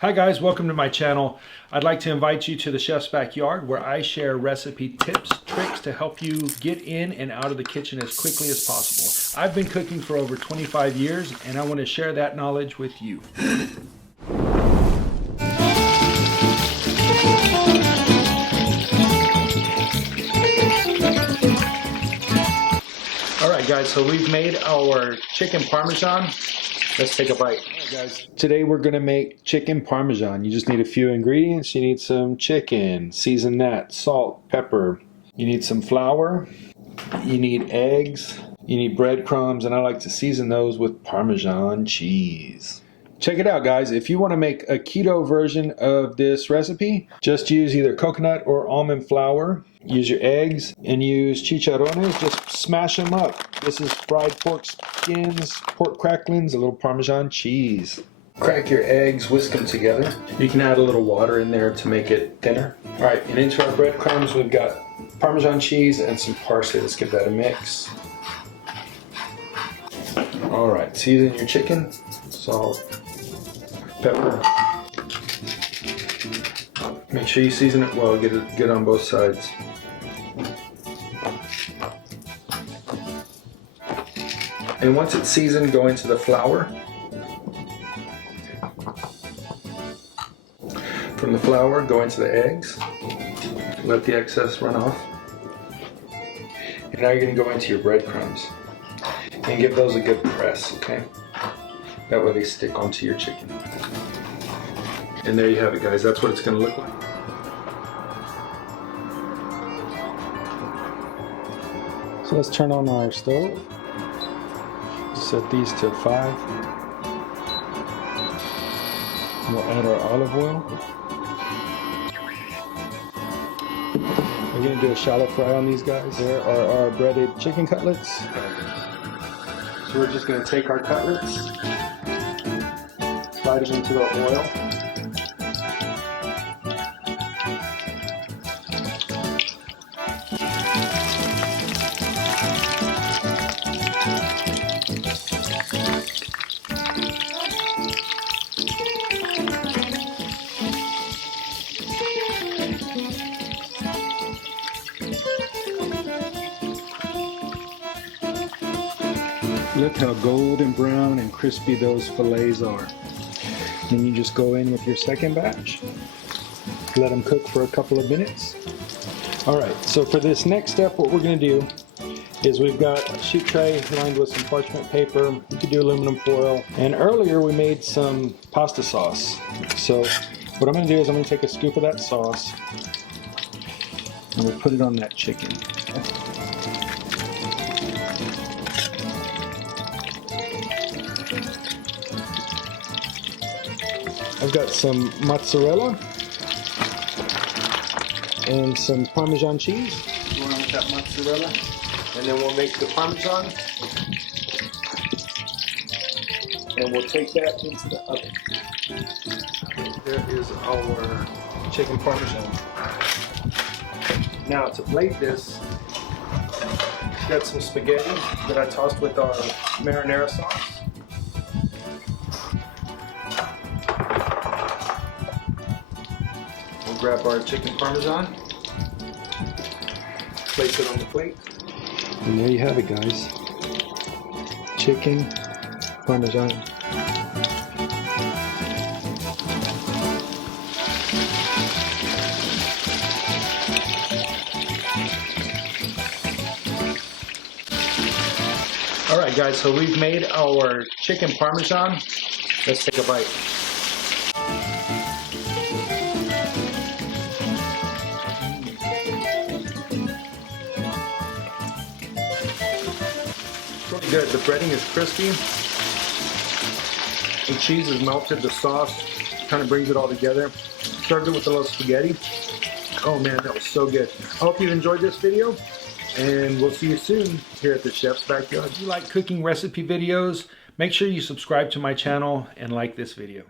Hi guys, welcome to my channel. I'd like to invite you to the Chef's Backyard where I share recipe tips, tricks to help you get in and out of the kitchen as quickly as possible. I've been cooking for over 25 years and I want to share that knowledge with you. Alright guys, so we've made our chicken parmesan. Let's take a bite. Alright guys, today we're going to make chicken parmesan. You just need a few ingredients. You need some chicken, season that, salt, pepper. You need some flour. You need eggs. You need breadcrumbs, and I like to season those with Parmesan cheese. Check it out guys, if you want to make a keto version of this recipe, just use either coconut or almond flour. Use your eggs and use chicharrones, just smash them up. This is fried pork skins, pork cracklings, a little Parmesan cheese. Crack your eggs, whisk them together. You can add a little water in there to make it thinner. All right, and into our breadcrumbs we've got Parmesan cheese and some parsley. Let's give that a mix. All right, season your chicken, salt, pepper. Make sure you season it well, get it good on both sides. And once it's seasoned, go into the flour. From the flour, go into the eggs. Let the excess run off. And now you're going to go into your breadcrumbs. And give those a good press, okay? That way they stick onto your chicken. And there you have it guys, that's what it's going to look like. So let's turn on our stove. Set these to 5. We'll add our olive oil. We're going to do a shallow fry on these guys. There are our breaded chicken cutlets. So we're just going to take our cutlets, slide them into the oil. Look how golden brown and crispy those fillets are. Then you just go in with your second batch. Let them cook for a couple of minutes. Alright, so for this next step, what we're going to do is we've got a sheet tray lined with some parchment paper. You could do aluminum foil. And earlier we made some pasta sauce. So what I'm going to do is I'm going to take a scoop of that sauce and we'll put it on that chicken. I've got some mozzarella and some Parmesan cheese. Going on with that mozzarella, and then we'll make the Parmesan, and we'll take that into the oven. There is our chicken Parmesan. Now to plate this, I've got some spaghetti that I tossed with our marinara sauce. Grab our chicken Parmesan, place it on the plate. And there you have it guys. Chicken Parmesan. Alright guys, so we've made our chicken Parmesan. Let's take a bite. Really good. The breading is crispy. The cheese is melted. The sauce kind of brings it all together. Served it with a little spaghetti. Oh man, that was so good. I hope you enjoyed this video, and we'll see you soon here at the Chef's Backyard. If you like cooking recipe videos, make sure you subscribe to my channel and like this video.